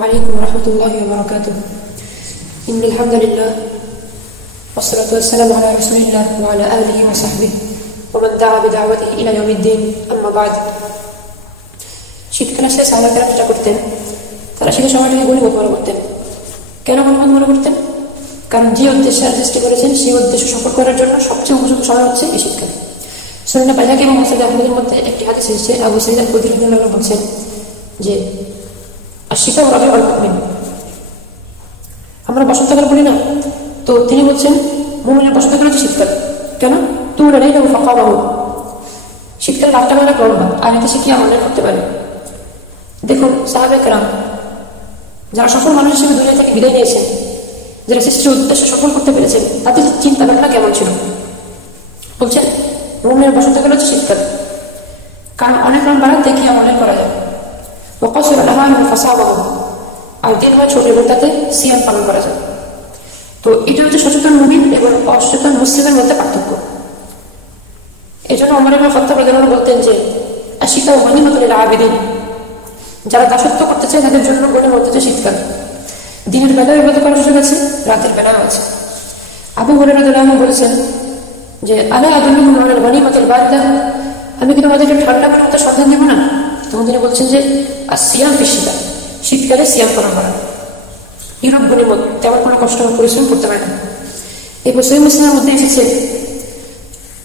عليكم ورحمة الله وبركاته. إن الحمد لله والصلاة والسلام على رسول الله وعلى آله وصحبه ومن دعا بدعوته إلى يوم الدين. أما بعد, শীতকালে সে সাহাবারা যেটা করতেন, তারা শীতের সময়টাকে গনিমত মনে করতেন। কেন গনিমত মনে করতেন? কারণ যে উদ্দেশ্যে সৃষ্টি করেছেন সেই উদ্দেশ্য সফল করার জন্য সবচেয়ে উপযুক্ত সময় হচ্ছে এই শীতকাল। সুনানে বাইহাকী এবং মুসনাদ আহমদের মধ্যে একটি হাদিস এসেছে, আবু সাঈদ আল-খুদরি রাদিয়াল্লাহু আনহু বলেন যে আশিতা ও রাবিউল মুমিন, আমরা বসন্তকাল বলি না, তো তিনি বলছেন মুমিনের বসন্তকাল হচ্ছে শীতকাল। কেন? তুলা লাইলা ফাকাবাহু, শীতকাল রাতটা অনেক লম্বা আর এতে সে কি আমল করতে পারে। দেখুন সাহাবায়ে কেরাম যারা সফল মানুষ হিসেবে দুনিয়া থেকে বিদায় নিয়েছেন, যারা সৃষ্টির উদ্দেশ্য সফল করতে পেরেছেন, তাদের চিন্তা ভাবনা কেমন ছিল? বলছেন মুমিনের বসন্তকাল হচ্ছে শীতকাল, কারণ অনেক লম্বা রাত দেখে আমল করা যায়। আর দিন হয় ছোট এবং তাতে সিয়াম পালন করা যায়। তো এটা হচ্ছে সচেতন মুমিন এবং অসচেতন মুসলিমের মধ্যে পার্থক্য। এই জন্য ওমর ইবনে খাত্তাব রাদিয়াল্লাহু আনহু বলতেন যে আশিতা গনিমাতুল লিল আবিদিন, যারা দাসত্ব করতে চায় তাদের জন্য গনিমত হচ্ছে শীতকাল। দিনের বেলায় ইবাদত করার সুযোগ আছে, রাতের বেলাও আছে। আবু হুরায়রা রাদিয়াল্লাহু আনহু বলেছেন যে আলা আদুল্লুকুম আলাল গনিমাতিল বারিদা, আমি কি তোমাদেরকে ঠান্ডা গনিমতের সন্ধান দেব না? তখন তিনি বলছেন যে সিয়াম ফি শীতা, শীতকালে সিয়াম পালন করা। নীরব গনিমত, তেমন কোনো কষ্ট পরিশ্রম করতে পারে না। এই সহিহ মুসলিমের মধ্যে এসেছে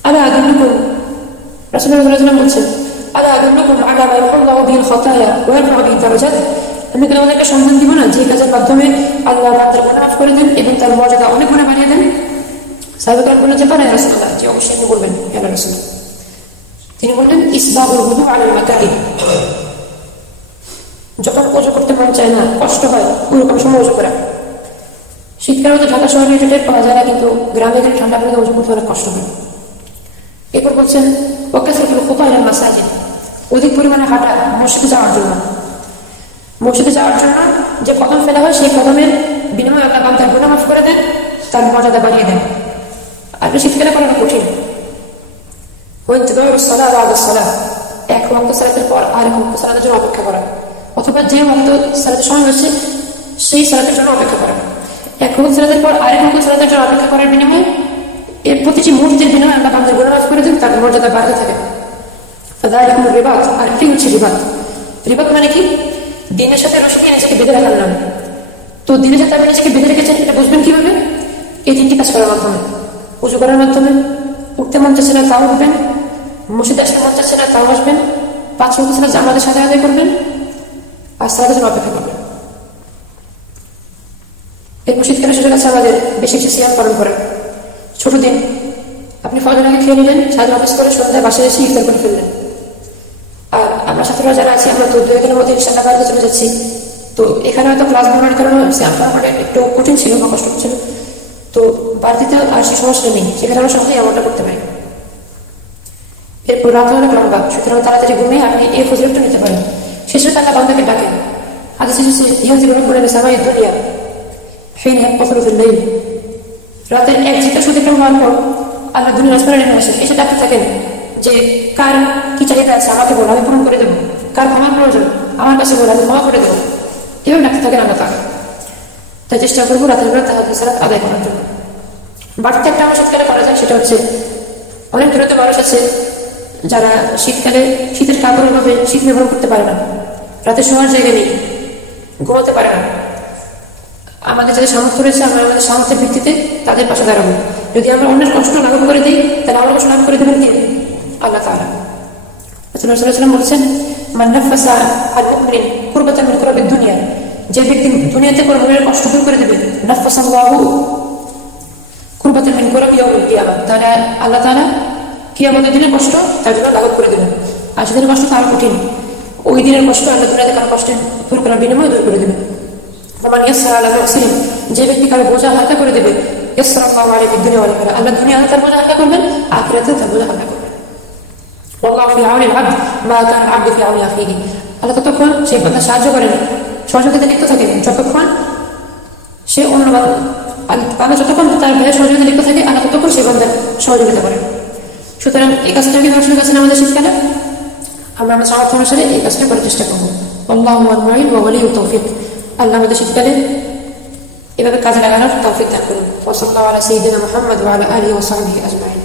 আলা আদুল্লুকুম, রাসূলুল্লাহ সাল্লাল্লাহু আলাইহি ওয়াসাল্লাম বলছেন আলা আদুল্লুকুম আলা মা ইয়াহফুযু বিহিল খাতায়া ওয়া ইয়ারফা'ু বিহি দারাজাত, আমি কি তোমাদেরকে সন্ধান দিব না যে কাজের মাধ্যমে আল্লাহ তাআলা গুনাহ মাফ করে দেন এবং তার মর্যাদা অনেক গুণে বাড়িয়ে দেন? সাহাবায়ে বললেন যে পারেন রাসূলুল্লাহ, যে অবশ্যই আপনি বলবেন ইয়া রাসূলুল্লাহ। তিনি বললেন ইসবাগুল ওযু আলাল মাকারি, যখন ওযু করতে মন চায় না, কষ্ট হয়, ওরকম সময় ওযু করা। শীতকালে তো ঢাকা শহরে এটা পাওয়া যায় না, কিন্তু গ্রামে গেলে ঠান্ডা পানিতে ওযু করতে অনেক কষ্ট হয়। এরপর বলছেন ওয়াকাসরাতুল খুতা ইলাল মাসাজিদ, অধিক পরিমাণে হাঁটা মসজিদে যাওয়ার জন্য। মসজিদে যাওয়ার জন্য যে কদম ফেলা হয় সেই কদমের বিনিময়ে আল্লাহ তার গুনাহ মাফ করে দেন, তার মর্যাদা বাড়িয়ে দেন। আর শীতকালে করাটা কঠিন। এক ওয়াক্ত সালাতের পর আরেক ওয়াক্ত সালাতের জন্য অপেক্ষা করা, অথবা যে ওয়াক্ত সালাতের সময় হচ্ছে সেই সালাতের জন্য অপেক্ষা করা। এক ওয়াক্ত সালাতের পর আরেক ওয়াক্ত সালাতের জন্য অপেক্ষা করার বিনিময়ে এর প্রতিটি মুহূর্তের বিনিময়ে আল্লাহ তাদের গুনাহ মাফ করে দেন, তার মর্যাদা বাড়তে থাকে। রিবাত, আর কি হচ্ছে রিবাত? রিবাত মানে কি? দিনের সাথে রশি দিয়ে নিজেকে বেঁধে রাখার নাম। তো দিনের সাথে আপনি নিজেকে বেঁধে রেখেছেন, এটা বুঝবেন কিভাবে? এই তিনটি কাজ করার মাধ্যমে। উযু করার মাধ্যমে, উঠতে মন চাচ্ছে না তাও উঠবেন, মসজিদে আসতে মন চাচ্ছে না তাও আসবেন, 5 ওয়াক্ত সালাত জামাতের সাথে আদায় করবেন, আর সালাতের জন্য অপেক্ষা করবেন। এরপর শীতকালে সুযোগ আছে আমাদের বেশি বেশি সিয়াম পালন করেন। ছোট দিন, আপনি ফজর আগে খেয়ে নিলেন, সারাদিন অফিস করে সন্ধ্যায় বাসায় এসে ইফতার করে ফেললেন। আর আমরা ছাত্ররা যারা আছি, আমরা তো 2 দিনের মধ্যে ইনশাআল্লাহ বাড়িতে চলে যাচ্ছি। তো এখানে হয়তো ক্লাস নেওয়ার কারণে সিয়াম পালন করা একটু কঠিন ছিল বা কষ্ট ছিল, তো বাড়িতে আর সে সমস্যা নেই, সেখানে আমরা সহজেই আমলটা করতে পারি। এরপর রাত অনেক লম্বা, সুতরাং তাড়াতাড়ি ঘুমিয়ে আপনি এই ফজিলতটা নিতে পারেন। শেষে তারা বান্দাকে ডাকেন। হাদিসে এসেছে ইয়াজিবু রাব্বুনা সামাই দুনিয়া হিনা ইয়াকফুরু ফিল লাইল, রাতের এক জিকা সুদিকরণ হওয়ার পর আল্লাহ দুনিয়ার আসমানে নেমে আসেন, এসে ডাকতে থাকেন যে কার কি চাহিদা আছে আমাকে বলো, আমি পূরণ করে দেবো। কার ক্ষমার প্রয়োজন আমার কাছে বলো, আমি ক্ষমা করে দেবো। এভাবে ডাকতে থাকেন আল্লাহ তাআলা। তাই চেষ্টা করবো রাতের বেলা তাহাজ্জুদ সালাত আদায় করার জন্য। বাড়তি একটা আমরা শীতকালে করা যায়, সেটা হচ্ছে অনেক দূরত্ব মানুষ আছে যারা শীতকালে শীতের কাপড়ের ভাবে শীত নিবারণ করতে পারে না, রাতে শোয়ার জায়গা নেই, ঘুমাতে পারে না। আমাদের যাদের সামর্থ্য রয়েছে, আমরা আমাদের সামর্থ্যের ভিত্তিতে তাদের পাশে দাঁড়াবো। যদি আমরা অন্যের কষ্ট লাঘব করে দিই, তাহলে আমরা কষ্ট লাভ করে দেবেন কে? আল্লাহ তাআলা। রাসূলুল্লাহ সাল্লাল্লাহু আলাইহি ওয়াসাল্লাম বলছেন মান নাফাসা আল মুমিন কুরবাতান মিন কুরাবিদ দুনিয়া, যে ব্যক্তি দুনিয়াতে কোনো মুমিনের কষ্ট দূর করে দেবে, নাফাসাল্লাহু কুরবাতান মিন কুরাবি ইয়াউমিল কিয়ামাহ, তাহলে আল্লাহ তাআলা কিয়ামতের দিনের কষ্ট তার জন্য লাঘব করে দেবেন। আর সেদিনের কষ্ট তার কঠিন, ওই দিনের কষ্ট আল্লাহ দুনিয়াতে কারো কষ্ট দূর করার বিনিময়ে দূর করে দেবেন। ওমান ইয়াসসারা আলা মুহসিনিন, যে ব্যক্তি কারো বোঝা হালকা করে দেবে, ইয়াসসারাল্লাহু আলাইহি ফিদ দুনিয়া ওয়াল আখিরাহ, আল্লাহ দুনিয়াতে তার বোঝা হালকা করবেন, আখিরাতে তার বোঝা হালকা করবেন। ওয়াল্লাহু ফি আউনিল আবদ মা কানা আল আবদু ফি আউনি আখিহি, আল্লাহ ততক্ষণ সেই বান্দা সাহায্য করেন, সহযোগিতা লিপ্ত থাকেন যতক্ষণ সে অন্য বান্দা যতক্ষণ তার ভাইয়ের সহযোগিতা লিপ্ত থাকে, আল্লাহ ততক্ষণ সেই বান্দার সহযোগিতা করেন। সুতরাং এই কাজটা কি দর্শক আছেন আমাদের শীতকালে, আমরা সামর্থ্য অনুসারে এই কাজটা করার চেষ্টা করবো। আল্লাহু আকবার ওয়া ওয়ালিউত তাওফিক। আল্লাহ আমাদের শীতকালে এভাবে কাজে লাগানোর তৌফিক দান করুন। ওয়া সাল্লাল্লাহু আলা সাইয়্যিদিনা মুহাম্মদ ওয়া আলা আলিহি ওয়া সাহবিহি আজমাইন।